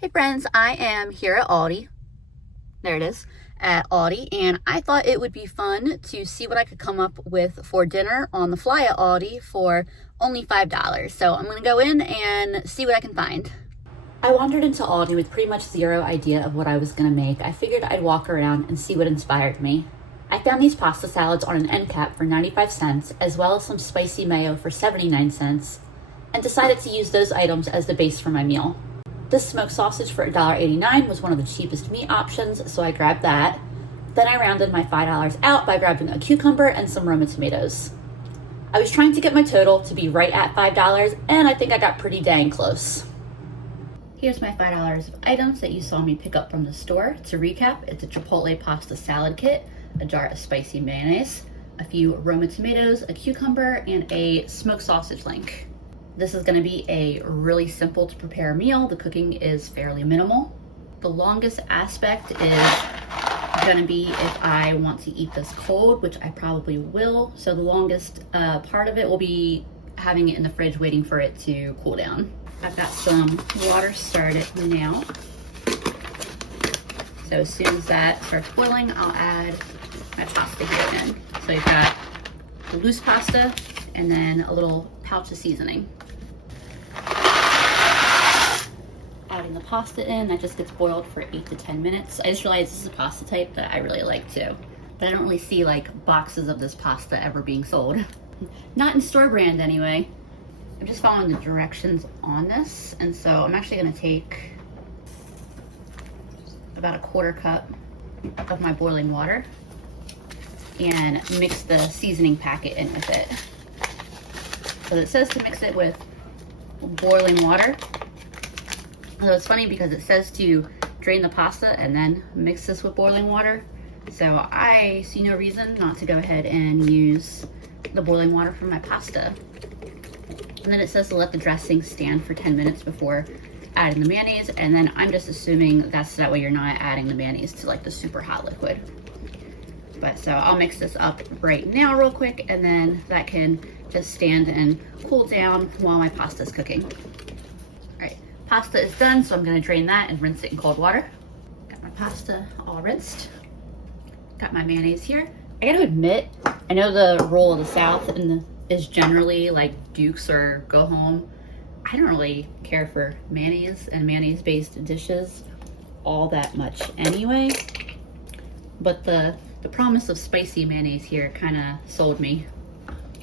Hey friends, I am here at Aldi. There it is, at Aldi, and I thought it would be fun to see what I could come up with for dinner on the fly at Aldi for only $5. So I'm gonna go in and see what I can find. I wandered into Aldi with pretty much zero idea of what I was gonna make. I figured I'd walk around and see what inspired me. I found these pasta salads on an end cap for 95 cents, as well as some spicy mayo for 79 cents, and decided to use those items as the base for my meal. This smoked sausage for $1.89 was one of the cheapest meat options, so I grabbed that. Then I rounded my $5 out by grabbing a cucumber and some Roma tomatoes. I was trying to get my total to be right at $5, and I think I got pretty dang close. Here's my $5 of items that you saw me pick up from the store. To recap, it's a Chipotle pasta salad kit, a jar of spicy mayonnaise, a few Roma tomatoes, a cucumber, and a smoked sausage link. This is gonna be a really simple to prepare meal. The cooking is fairly minimal. The longest aspect is gonna be if I want to eat this cold, which I probably will. So the longest part of it will be having it in the fridge, waiting for it to cool down. I've got some water started now. So as soon as that starts boiling, I'll add my pasta here in. So you've got the loose pasta and then a little pouch of seasoning. Adding the pasta in, that just gets boiled for 8 to 10 minutes. I just realized this is a pasta type that I really like too. But I don't really see like boxes of this pasta ever being sold. Not in store brand anyway. I'm just following the directions on this. And so I'm actually gonna take about a quarter cup of my boiling water and mix the seasoning packet in with it. So it says to mix it with boiling water. So it's funny because it says to drain the pasta and then mix this with boiling water. So I see no reason not to go ahead and use the boiling water for my pasta. And then it says to let the dressing stand for 10 minutes before adding the mayonnaise. And then I'm just assuming that's that way you're not adding the mayonnaise to like the super hot liquid. But so I'll mix this up right now real quick, and then that can just stand and cool down while my pasta is cooking. All right, pasta is done, so I'm gonna drain that and rinse it in cold water. Got my pasta all rinsed. Got my mayonnaise here. I gotta admit, I know the roll of the South is generally like Duke's or Go Home. I don't really care for mayonnaise and mayonnaise-based dishes all that much anyway, but the promise of spicy mayonnaise here kind of sold me.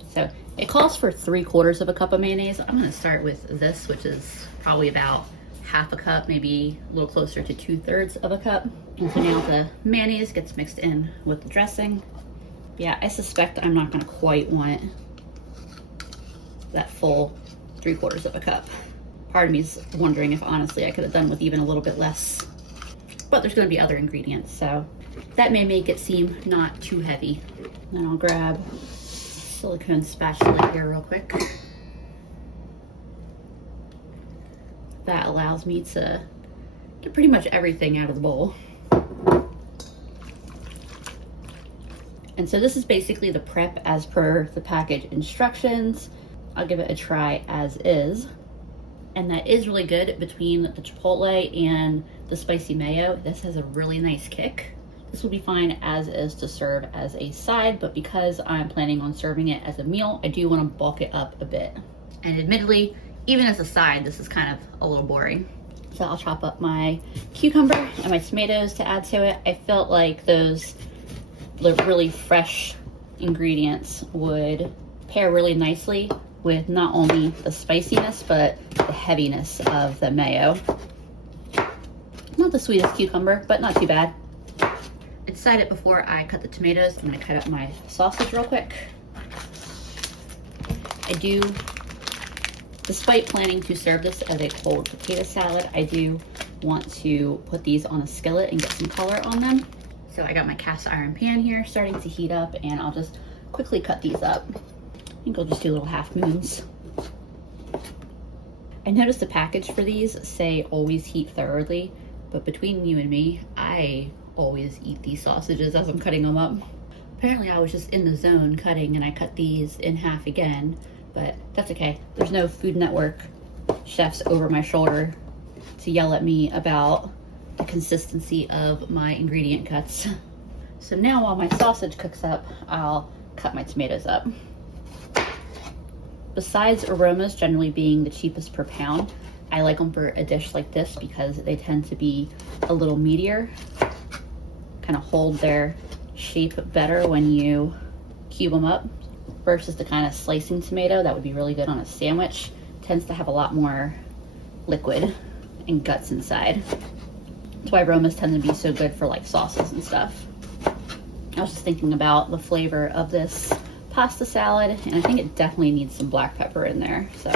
So it calls for 3/4 of a cup of mayonnaise. I'm gonna start with this, which is probably about half a cup, maybe a little closer to 2/3 of a cup. And so now the mayonnaise gets mixed in with the dressing. Yeah, I suspect I'm not gonna quite want that full 3/4 of a cup. Part of me is wondering if honestly I could have done with even a little bit less, but there's gonna be other ingredients, so that may make it seem not too heavy. Then I'll grab a silicone spatula here real quick. That allows me to get pretty much everything out of the bowl. And so this is basically the prep as per the package instructions. I'll give it a try as is. And that is really good between the Chipotle and the spicy mayo. This has a really nice kick. This would be fine as is to serve as a side, but because I'm planning on serving it as a meal, I do want to bulk it up a bit. And admittedly, even as a side, this is kind of a little boring. So I'll chop up my cucumber and my tomatoes to add to it. I felt like those really fresh ingredients would pair really nicely with not only the spiciness, but the heaviness of the mayo. Not the sweetest cucumber, but not too bad. I decided before I cut the tomatoes, I'm gonna cut up my sausage real quick. I do, despite planning to serve this as a cold potato salad, I do want to put these on a skillet and get some color on them. So I got my cast iron pan here starting to heat up, and I'll just quickly cut these up. I think I'll just do little half moons. I noticed the package for these say always heat thoroughly, but between you and me, I always eat these sausages as I'm cutting them up. Apparently I was just in the zone cutting and I cut these in half again, but that's okay. There's no Food Network chefs over my shoulder to yell at me about the consistency of my ingredient cuts. So now while my sausage cooks up, I'll cut my tomatoes up. Besides Aromas generally being the cheapest per pound, I like them for a dish like this because they tend to be a little meatier, kind of hold their shape better when you cube them up, versus the kind of slicing tomato that would be really good on a sandwich. Tends to have a lot more liquid and guts inside. That's why Aromas tend to be so good for like sauces and stuff. I was just thinking about the flavor of this pasta salad, and I think it definitely needs some black pepper in there. So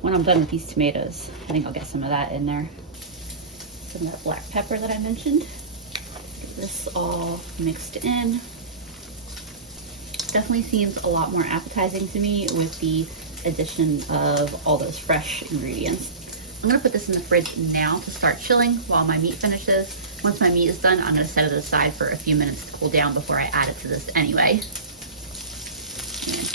when I'm done with these tomatoes, I think I'll get some of that in there. Some of that black pepper that I mentioned. Get this all mixed in. Definitely seems a lot more appetizing to me with the addition of all those fresh ingredients. I'm gonna put this in the fridge now to start chilling while my meat finishes. Once my meat is done, I'm gonna set it aside for a few minutes to cool down before I add it to this anyway. And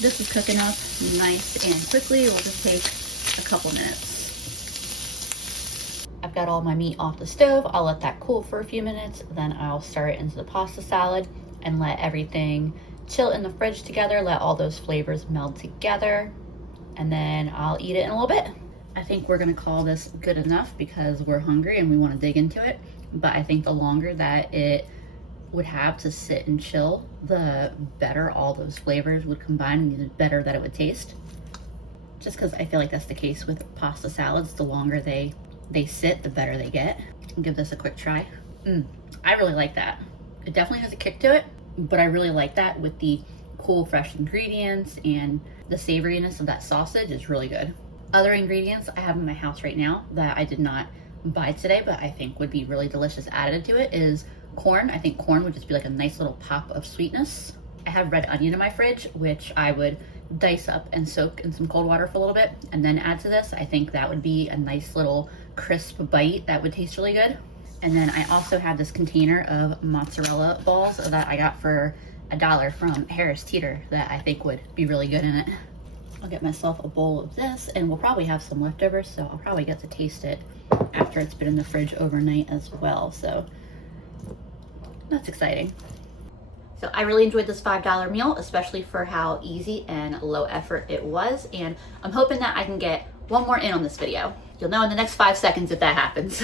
this is cooking up nice and quickly. It'll just take a couple minutes. I've got all my meat off the stove. I'll let that cool for a few minutes. Then I'll stir it into the pasta salad and let everything chill in the fridge together. Let all those flavors meld together. And then I'll eat it in a little bit. I think we're gonna call this good enough because we're hungry and we wanna dig into it. But I think the longer that it would have to sit and chill, the better all those flavors would combine and the better that it would taste. Just because I feel like that's the case with pasta salads. The longer they sit, the better they get. I'll give this a quick try. I really like that. It definitely has a kick to it, but I really like that with the cool, fresh ingredients, and the savoriness of that sausage is really good. Other ingredients I have in my house right now that I did not buy today, but I think would be really delicious added to it is corn. I think corn would just be like a nice little pop of sweetness. I have red onion in my fridge, which I would dice up and soak in some cold water for a little bit and then add to this. I think that would be a nice little crisp bite that would taste really good. And then I also have this container of mozzarella balls that I got for $1 from Harris Teeter that I think would be really good in it. I'll get myself a bowl of this, and we'll probably have some leftovers, so I'll probably get to taste it after it's been in the fridge overnight as well. So that's exciting. So I really enjoyed this $5 meal, especially for how easy and low effort it was. And I'm hoping that I can get one more in on this video. You'll know in the next 5 seconds if that happens.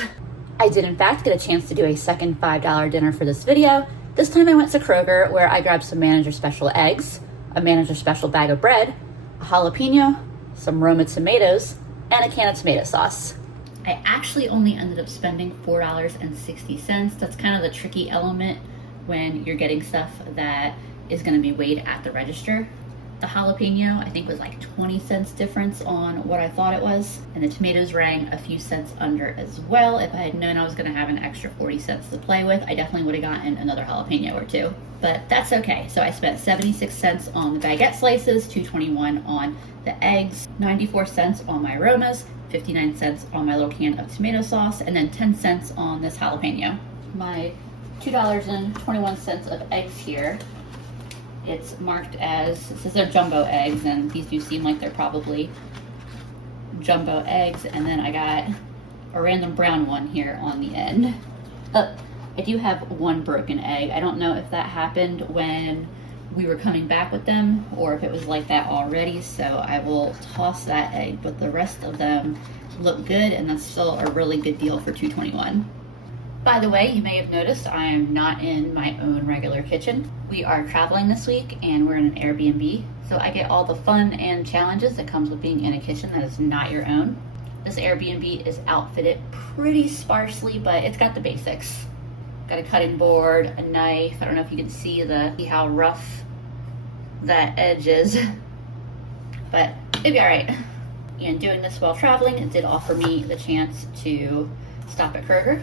I did in fact get a chance to do a second $5 dinner for this video. This time I went to Kroger, where I grabbed some manager special eggs, a manager special bag of bread, a jalapeno, some Roma tomatoes, and a can of tomato sauce. I actually only ended up spending $4.60. That's kind of the tricky element when you're getting stuff that is going to be weighed at the register. The jalapeno, I think, was like 20 cents difference on what I thought it was. And the tomatoes rang a few cents under as well. If I had known I was going to have an extra 40 cents to play with, I definitely would have gotten another jalapeno or two. But that's okay. So I spent 76 cents on the baguette slices, $2.21 on the eggs, 94 cents on my aromas, 59 cents on my little can of tomato sauce, and then 10 cents on this jalapeno. My $2.21 of eggs here, it's marked as, it says they're jumbo eggs, and these do seem like they're probably jumbo eggs. And then I got a random brown one here on the end. I do have one broken egg. I don't know if that happened when we were coming back with them or if it was like that already, so I will toss that egg, but the rest of them look good, and that's still a really good deal for $2.21. By the way, you may have noticed I am not in my own regular kitchen. We are traveling this week and we're in an Airbnb, so I get all the fun and challenges that comes with being in a kitchen that is not your own. This Airbnb is outfitted pretty sparsely, but it's got the basics. Got a cutting board, a knife. I don't know if you can see how rough that edge is, but it'd be all right. And doing this while traveling, it did offer me the chance to stop at Kroger.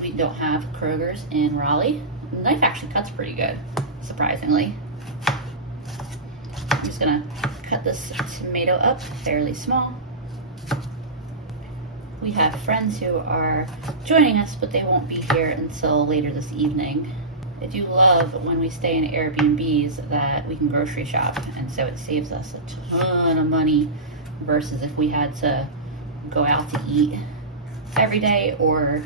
We don't have Kroger's in Raleigh. The knife actually cuts pretty good, surprisingly. I'm just gonna cut this tomato up fairly small. We have friends who are joining us, but they won't be here until later this evening. I do love when we stay in Airbnbs that we can grocery shop, and so it saves us a ton of money versus if we had to go out to eat every day or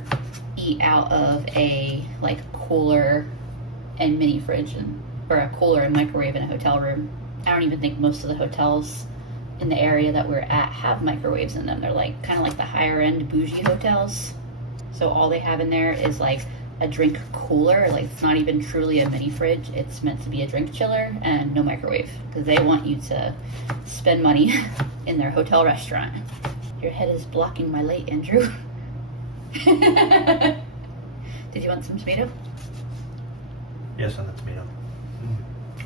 eat out of a like cooler and mini fridge or a cooler and microwave in a hotel room. I don't even think most of the hotels in the area that we're at have microwaves in them. They're like kind of like the higher end bougie hotels. So all they have in there is like a drink cooler. Like it's not even truly a mini fridge. It's meant to be a drink chiller and no microwave because they want you to spend money in their hotel restaurant. Your head is blocking my light, Andrew. Did you want some tomato? Yes, on the tomato.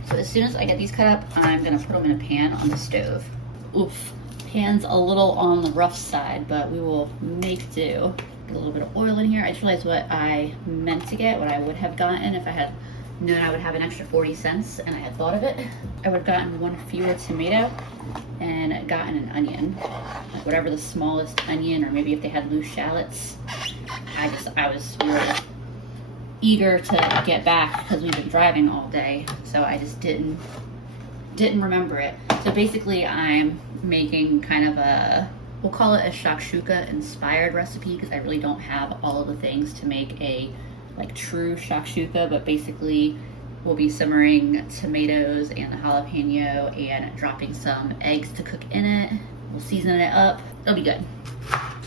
So as soon as I get these cut up, I'm gonna put them in a pan on the stove. Oof, pan's a little on the rough side, but we will make do. Get a little bit of oil in here. I just realized what I meant to get, what I would have gotten if I had known I would have an extra 40 cents and I had thought of it. I would have gotten one fewer tomato and gotten an onion. Like whatever the smallest onion, or maybe if they had loose shallots. We were eager to get back because we've been driving all day, so I just didn't remember it. So basically I'm making kind of a, we'll call it a shakshuka inspired recipe because I really don't have all of the things to make a like true shakshuka, but basically we'll be simmering tomatoes and the jalapeno and dropping some eggs to cook in it. We'll season it up. It'll be good.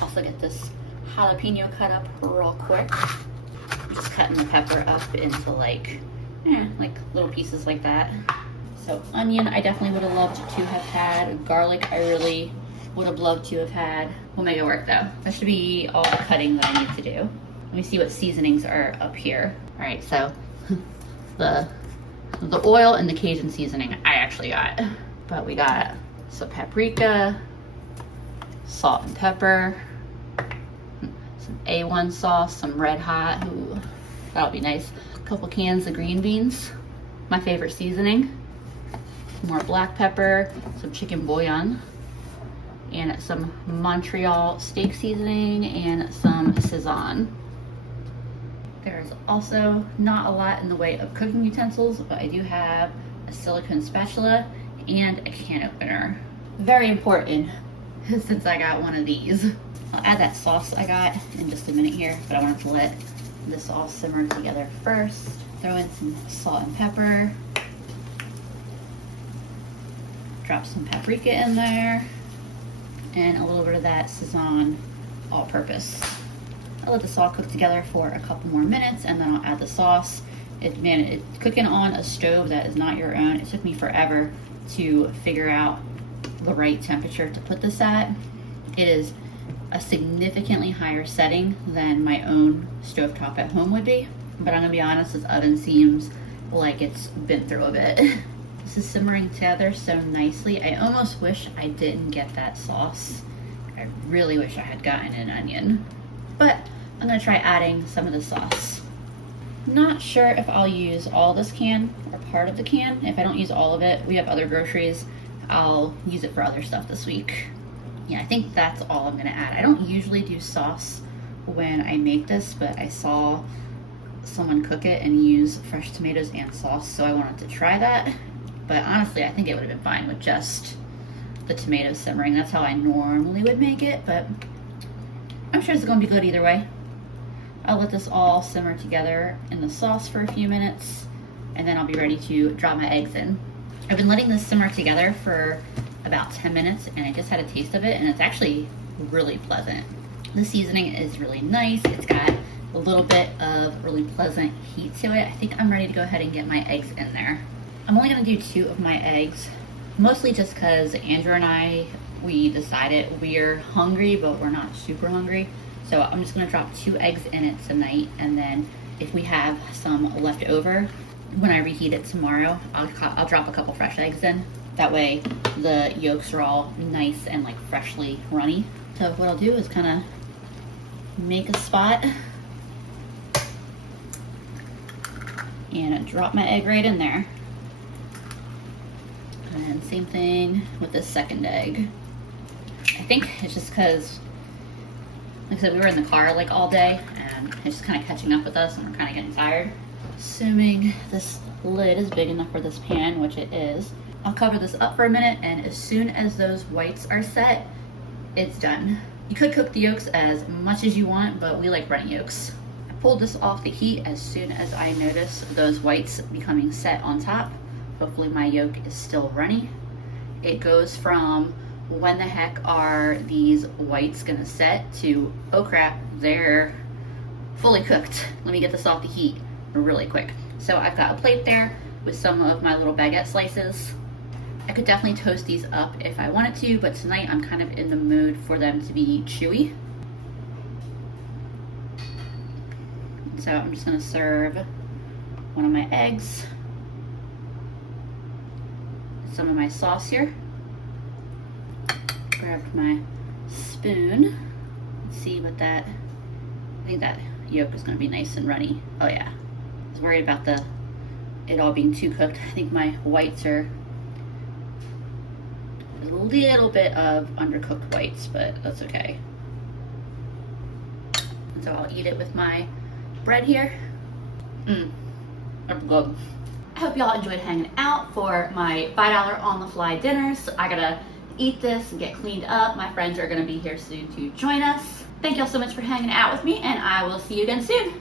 Also get this jalapeno cut up real quick. I'm just cutting the pepper up into like little pieces like that. So onion, I definitely would have loved to have had. Garlic, I really would have loved to have had. We'll make it work though. That should be all the cutting that I need to do. Let me see what seasonings are up here. All right, so the oil and the Cajun seasoning I actually got, but we got some paprika, salt and pepper, some A1 sauce, some Red Hot. Ooh, that'll be nice. A couple cans of green beans, my favorite seasoning. More black pepper, some chicken bouillon, and some Montreal steak seasoning and some Sazon. There's also not a lot in the way of cooking utensils, but I do have a silicone spatula and a can opener. Very important since I got one of these. I'll add that sauce I got in just a minute here, but I wanted to let this all simmer together first. Throw in some salt and pepper. Drop some paprika in there and a little bit of that Sazon all-purpose. I'll let this all cook together for a couple more minutes and then I'll add the sauce. It's cooking on a stove that is not your own. It took me forever to figure out the right temperature to put this at. It is a significantly higher setting than my own stovetop at home would be, but I'm gonna be honest, this oven seems like it's been through a bit. This is simmering together so nicely. I almost wish I didn't get that sauce. I really wish I had gotten an onion, but I'm gonna try adding some of the sauce. Not sure if I'll use all this can or part of the can. If I don't use all of it, we have other groceries. I'll use it for other stuff this week. Yeah, I think that's all I'm gonna add. I don't usually do sauce when I make this, but I saw someone cook it and use fresh tomatoes and sauce, so I wanted to try that. But honestly, I think it would have been fine with just the tomatoes simmering. That's how I normally would make it, but I'm sure it's gonna be good either way. I'll let this all simmer together in the sauce for a few minutes, and then I'll be ready to drop my eggs in. I've been letting this simmer together for about 10 minutes, and I just had a taste of it, and it's actually really pleasant. The seasoning is really nice. It's got a little bit of really pleasant heat to it. I think I'm ready to go ahead and get my eggs in there. I'm only gonna do 2 of my eggs, mostly just because Andrew and I, we decided we're hungry, but we're not super hungry. So I'm just gonna drop 2 eggs in it tonight, and then if we have some left over, when I reheat it tomorrow, I'll drop a couple fresh eggs in. That way the yolks are all nice and like freshly runny. So what I'll do is kind of make a spot and drop my egg right in there. And same thing with the second egg. I think it's just because, like I said, we were in the car like all day and it's just kind of catching up with us and we're kind of getting tired. Assuming this lid is big enough for this pan, which it is, I'll cover this up for a minute, and as soon as those whites are set, it's done. You could cook the yolks as much as you want, but we like runny yolks. I pulled this off the heat as soon as I noticed those whites becoming set on top. Hopefully my yolk is still runny. It goes from when the heck are these whites gonna set to, oh crap, they're fully cooked. Let me get this off the heat really quick. So I've got a plate there with some of my little baguette slices. I could definitely toast these up if I wanted to, but tonight I'm kind of in the mood for them to be chewy. So I'm just gonna serve one of my eggs, some of my sauce here. Grabbed my spoon. Let's see what that, I think that yolk is gonna be nice and runny. Oh yeah, I was worried about it all being too cooked. I think my whites are a little bit of undercooked whites, but that's okay. And so I'll eat it with my bread here. That's good. I hope y'all enjoyed hanging out for my $5 on the fly dinners. I gotta eat this and get cleaned up. My friends are gonna be here soon to join us. Thank y'all so much for hanging out with me, and I will see you again soon.